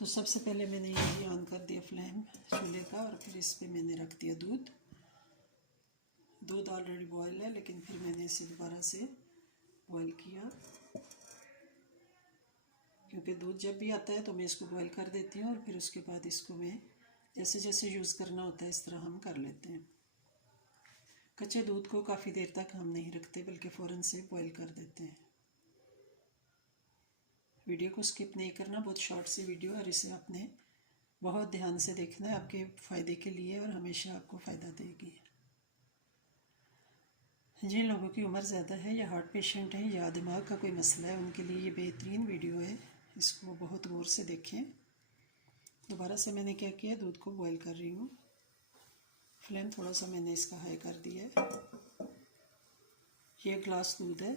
तो सबसे पहले मैंने ये ऑन कर दिया फ्लेम चूल्हे का, और फिर इस पे मैंने रख दिया दूध ऑलरेडी बॉयल है, लेकिन फिर मैंने इसे दोबारा से बॉयल किया, क्योंकि दूध जब भी आता है तो मैं इसको बॉयल कर देती हूँ और फिर उसके बाद इसको मैं जैसे जैसे यूज़ करना होता है इस तरह हम कर लेते हैं। कच्चे दूध को काफ़ी देर तक हम नहीं रखते, बल्कि फ़ौरन से बॉयल कर देते हैं। वीडियो को स्किप नहीं करना, बहुत शॉर्ट सी वीडियो, और इसे आपने बहुत ध्यान से देखना है, आपके फ़ायदे के लिए और हमेशा आपको फ़ायदा देगी। जिन लोगों की उम्र ज़्यादा है या हार्ट पेशेंट हैं या दिमाग का कोई मसला है, उनके लिए ये बेहतरीन वीडियो है, इसको बहुत गौर से देखें। दोबारा से मैंने क्या किया, दूध को बॉईल कर रही हूँ। फ्लेम थोड़ा सा मैंने इसका हाई कर दिया है। ये ग्लास दूध है।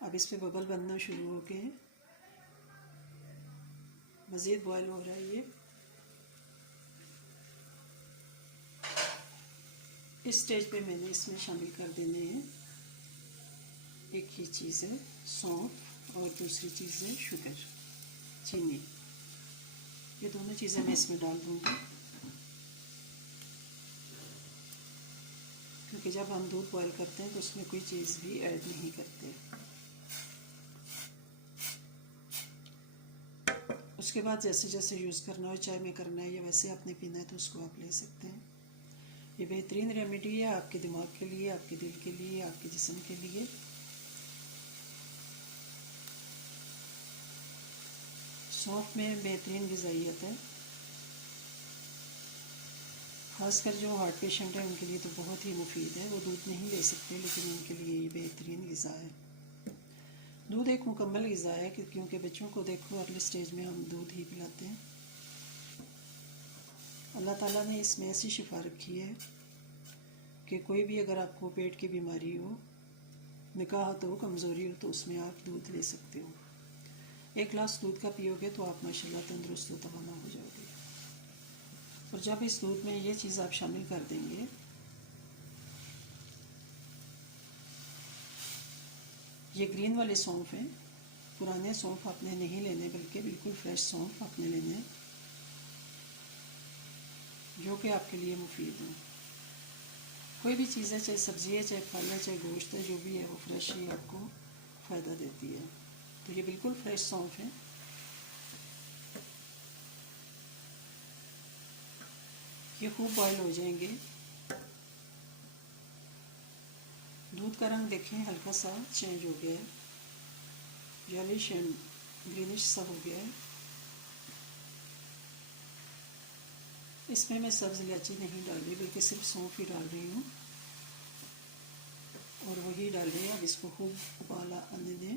अब इस पे बबल बनना शुरू हो गए, मज़ीद बॉयल हो रहा है ये। इस स्टेज पे मैंने इसमें शामिल कर देने हैं, एक ही चीज़ है सौंफ और दूसरी चीज़ है शुगर, चीनी। ये दोनों चीज़ें मैं इसमें डाल दूँगी, क्योंकि जब हम दूध बॉयल करते हैं तो उसमें कोई चीज़ भी ऐड नहीं करते। उसके बाद जैसे जैसे यूज़ करना हो, चाय में करना है या वैसे आपने पीना है तो उसको आप ले सकते हैं। ये बेहतरीन रेमेडी है आपके दिमाग के लिए, आपके दिल के लिए, आपके जिस्म के लिए। सौंफ में बेहतरीन ग़िज़ाइयत है, ख़ासकर जो हार्ट पेशेंट है उनके लिए तो बहुत ही मुफीद है। वो दूध नहीं ले सकते, लेकिन उनके लिए ये बेहतरीन ग़िज़ा है। दूध एक मुकम्मल ग़िज़ा है, क्योंकि बच्चों को देखो अर्ली स्टेज में हम दूध ही पिलाते हैं। अल्लाह ताला ने इसमें ऐसी शिफा रखी है कि कोई भी अगर आपको पेट की बीमारी हो, निकाहत हो, कमज़ोरी हो, तो उसमें आप दूध ले सकते हो। एक गिलास दूध का पियोगे तो आप माशाल्लाह तंदुरुस्त व तवाना हो जाओगे। और जब इस दूध में ये चीज़ आप शामिल कर देंगे, ये ग्रीन वाले सौंफ हैं, पुराने सौंफ आपने नहीं लेने, बल्कि बिल्कुल फ्रेश सौंफ आपने लेने, जो कि आपके लिए मुफीद है। कोई भी चीज़ है, चाहे सब्ज़ी है, चाहे फल है, चाहे गोश्त है, जो भी है वो फ्रेश ही आपको फ़ायदा देती है। तो ये बिल्कुल फ्रेश सौंफ है। ये खूब बॉयल हो जाएंगे। दूध का रंग देखें हल्का सा चेंज हो गया है, येलिश एंड ग्रीनिश सा हो गया है। इसमें मैं सब्ज़ इलायची नहीं डाल रही, बल्कि सिर्फ सौंफ ही डाल रही हूँ, और वही डाल रही है। अब इसको खूब उबाला आने दें।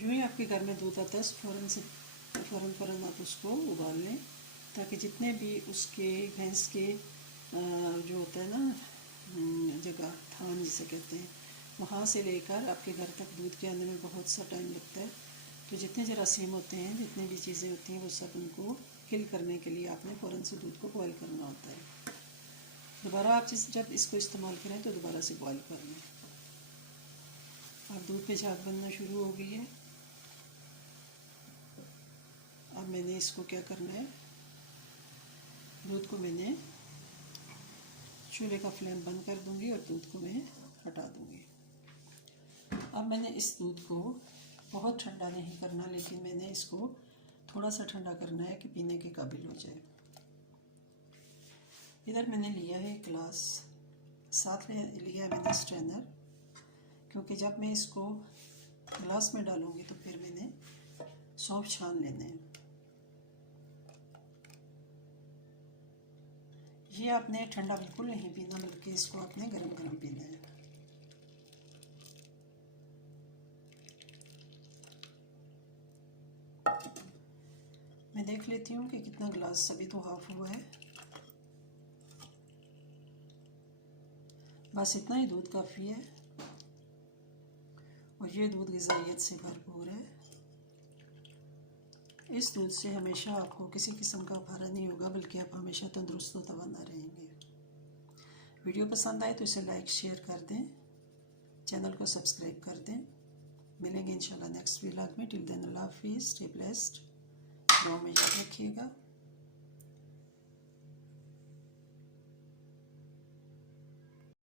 जो ही आपके घर में दूध आता है फ़ौरन आप उसको उबाल लें, ताकि जितने भी उसके भैंस के जो होता है ना जगह, थान जिसे कहते हैं, वहाँ से लेकर आपके घर तक दूध के आने में बहुत सा टाइम लगता है। तो जितने जरासीम होते हैं, जितनी भी चीज़ें होती हैं, वो सब उनको किल करने के लिए आपने फ़ौरन से दूध को बॉयल करना होता है। दोबारा आप जब इसको इस्तेमाल करें तो दोबारा से बॉयल कर लें। अब दूध पे झाग बनना शुरू हो गई है। अब मैंने इसको क्या करना है, दूध को मैंने चूल्हे का फ्लेम बंद कर दूंगी और दूध को मैं हटा दूंगी। अब मैंने इस दूध को बहुत ठंडा नहीं करना, लेकिन मैंने इसको थोड़ा सा ठंडा करना है कि पीने के काबिल हो जाए। इधर मैंने लिया है एक गिलास, साथ में लिया है मैंने स्ट्रेनर, क्योंकि जब मैं इसको गिलास में डालूंगी तो फिर मैंने सौंफ छान लेने हैं। ये आपने ठंडा बिल्कुल नहीं पीना, बल्कि इसको आपने गरम गरम पीना है। मैं देख लेती हूँ कि कितना गिलास, अभी तो हाफ हुआ है। बस इतना ही दूध काफ़ी है, और ये दूध ग़िज़ाइयत से भरपूर है। इस दूध से हमेशा आपको किसी किस्म का फायदा नहीं होगा, बल्कि आप हमेशा तंदुरुस्त व तवाना रहेंगे। वीडियो पसंद आए तो इसे लाइक शेयर कर दें। चैनल को सब्सक्राइब कर दें। मिलेंगे इंशाल्लाह नेक्स्ट व्लॉग में। टिल देन अल्लाह हाफिज़, स्टे ब्लेस्ड, दुआ में याद रखिएगा।